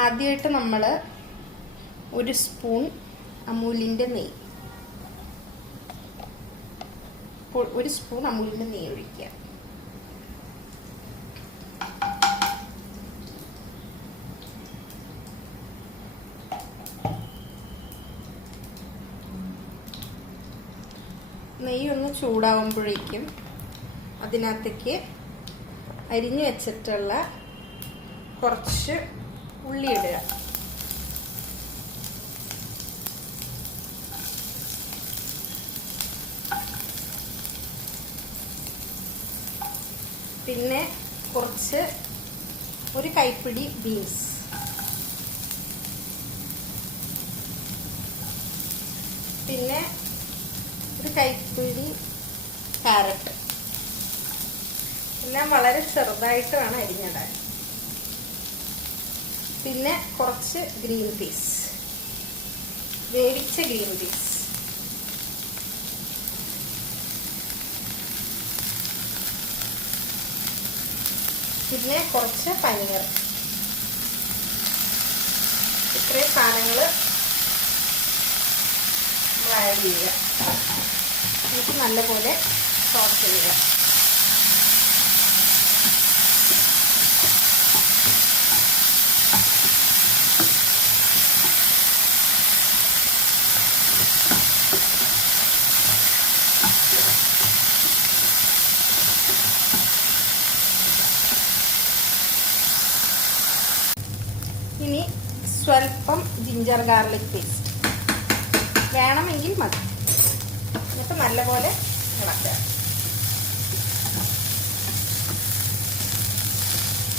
ആദ്യമായിട്ട് നമ്മൾ 1 സ്പൂൺ അമൂലിൻ്റെ നെയ്യ്, 1 സ്പൂൺ അമൂലിൻ്റെ നെയ്യ് ഒഴിക്കുക. നെയ്യ് ഒന്ന് ചൂടാകുമ്പോഴേക്കും അതിനകത്തേക്ക് അരിഞ്ഞു വെച്ചിട്ടുള്ള കുറച്ച് ഉള്ളി ഇടുക. പിന്നെ കുറച്ച് 1 കൈപ്പിടി ബീൻസ്, പിന്നെ 1 കൈപ്പിടി ക്യാരറ്റ്. എല്ലാം വളരെ ചെറുതായിട്ട് വേണം അരിഞ്ഞിടാൻ. പിന്നെ കുറച്ച് ഗ്രീൻ പീസ്, വേവിച്ച ഗ്രീൻ പീസ്. പിന്നെ കുറച്ച് പനീർ. ഇത്രയും സാധനങ്ങൾ നമ്മൾ ആഡ് ചെയ്യുക. എന്നിട്ട് നല്ലപോലെ സോസ് ചെയ്യുക. ഇനി സ്വല്പം ജിഞ്ചർ ഗാർലിക് പേസ്റ്റ് വേണമെങ്കിൽ മതി. എന്നിട്ട് നല്ലപോലെ ഇളക്കുക.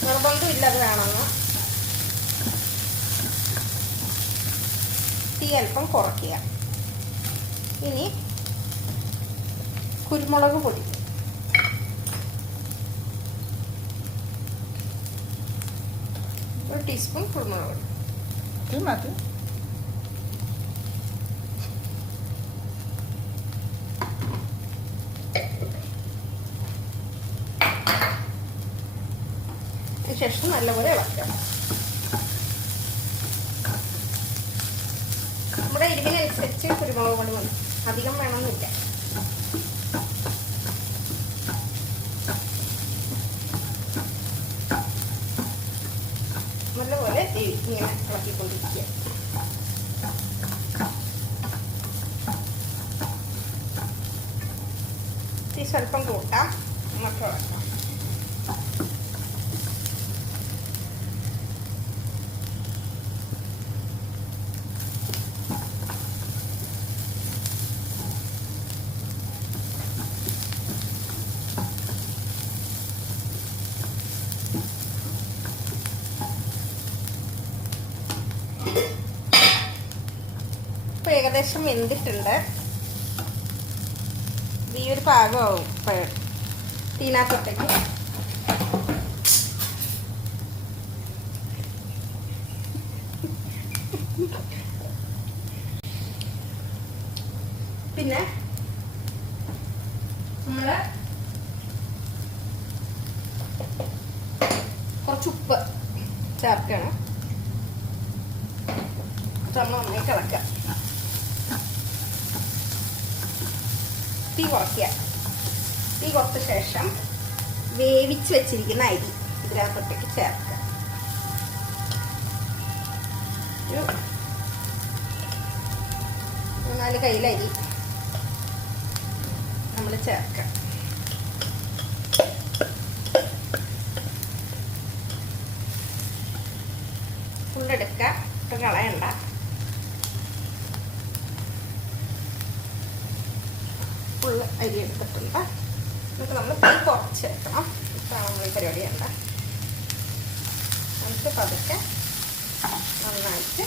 നിർബന്ധമില്ല അത് വേണമെന്ന്. തീ അല്പം കുറയ്ക്കുക. ഇനി കുരുമുളക് പൊടി, 1 ടീസ്പൂൺ കുരുമുളക് പൊടി മതി. ശേഷം നല്ലപോലെ ഇളക്കുക. നമ്മുടെ എരിവിനനുസരിച്ച് കുരുമുളക് പൊടി മതി, അധികം വേണമെന്നില്ല. നല്ലപോലെ ഇങ്ങനെ ഇളക്കിക്കൊണ്ടിരിക്കുക. തീ സ്വല്പം കൂട്ടാം, എന്നിട്ട് ഇളക്കാം. ഏകദേശം വെന്തിട്ടുണ്ട്. ഈ ഒരു പാകമാവും തീനകത്തോട്ടേക്ക്. പിന്നെ നമ്മള് കുറച്ച് ഉപ്പ് ചേർക്കണം. നമ്മൾ നന്നായി ഇളക്കുക. തീ കുറയ്ക്കുക. തീ കുറച്ച ശേഷം വേവിച്ച് വെച്ചിരിക്കുന്ന അരി ഇതിനകത്തോട്ടേക്ക് ചേർക്കുക. ഒരു 4 കയ്യിൽ അരി നമ്മൾ ചേർക്കുക. ഫുള്ളെടുക്കുക, ഇട്ട് കളയണ്ട. ഫുള്ള് അരി എടുത്തിട്ടുണ്ട്. എന്നിട്ട് നമ്മൾ തീ കുറച്ച് വെക്കണം. ഇതാണ് നമ്മൾ ഈ പരിപാടി ചെയ്യേണ്ട. നമുക്ക് പതുക്കെ നന്നായിട്ട്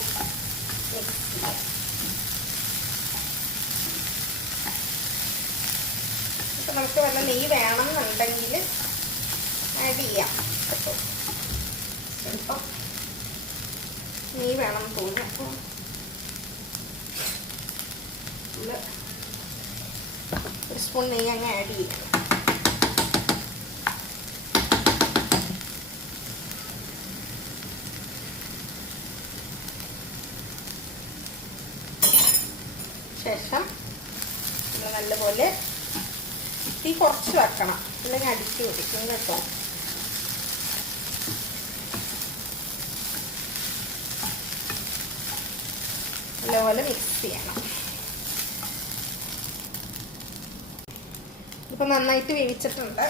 മിക്സ് ചെയ്യാം. ഇപ്പം നമുക്ക് വല്ല നെയ്യ് വേണമെന്നുണ്ടെങ്കിൽ ആഡ് ചെയ്യാം കേട്ടോ. ചിലപ്പം നെയ്യ് വേണമെന്ന് തോന്നുന്നു. അപ്പം നമ്മൾ 1 സ്പൂൺ നെയ്യ് അങ്ങ് ആഡ് ചെയ്യാം. ശേഷം നമ്മൾ നല്ലപോലെ തീ കുറച്ച് വെക്കണം, അല്ലെങ്കിൽ അടിച്ചു പിടിക്കും കേട്ടോ. നല്ലപോലെ മിക്സ് ചെയ്യണം. ഇപ്പം നന്നായിട്ട് വേവിച്ചിട്ടുണ്ട്.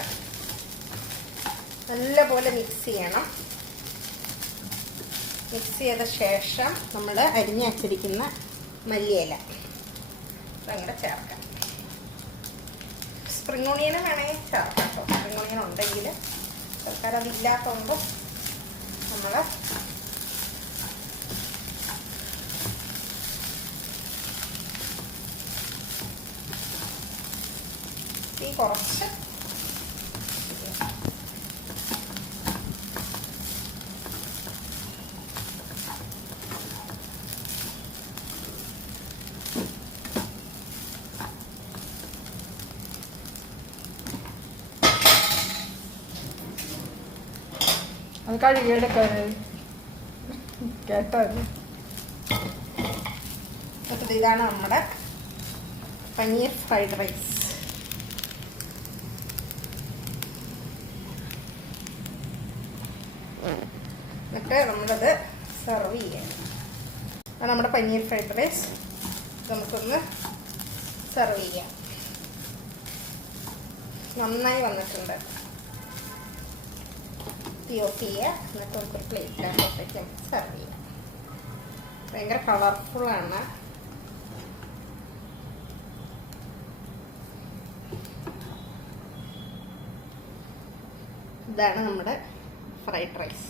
നല്ലപോലെ മിക്സ് ചെയ്യണം. മിക്സ് ചെയ്ത ശേഷം നമ്മൾ അരിഞ്ഞ് വച്ചിരിക്കുന്ന മല്ലിയില അങ്ങനെ ചേർക്കാം. സ്പ്രിംഗ് ഓണിയന് വേണമെങ്കിൽ ചേർക്കാം കേട്ടോ. സ്പ്രിംഗ് ഓണിയൻ ഉണ്ടെങ്കിൽ സർക്കാർ അതില്ലാത്തതുകൊണ്ട് നമ്മൾ തീ കുറച്ച് അത് കഴുകിയെടുക്കാറ് കേട്ടോ. അപ്പോൾ ഇതാണ് നമ്മുടെ പനീർ ഫ്രൈഡ് റൈസ്. എന്നിട്ട് നമ്മളത് സെർവ് ചെയ്യണം. അത് നമ്മുടെ പനീർ ഫ്രൈഡ് റൈസ് നമുക്കൊന്ന് സെർവ് ചെയ്യാം. നന്നായി വന്നിട്ടുണ്ട്. തീ ഓഫ് ചെയ്യുക. എന്നിട്ട് നമുക്ക് പ്ലേറ്റിലാകുമ്പോഴത്തേക്കും സെർവ് ചെയ്യാം. ഭയങ്കര കളർഫുള്ളാണ്. ഇതാണ് നമ്മുടെ ഫ്രൈഡ് റൈസ്.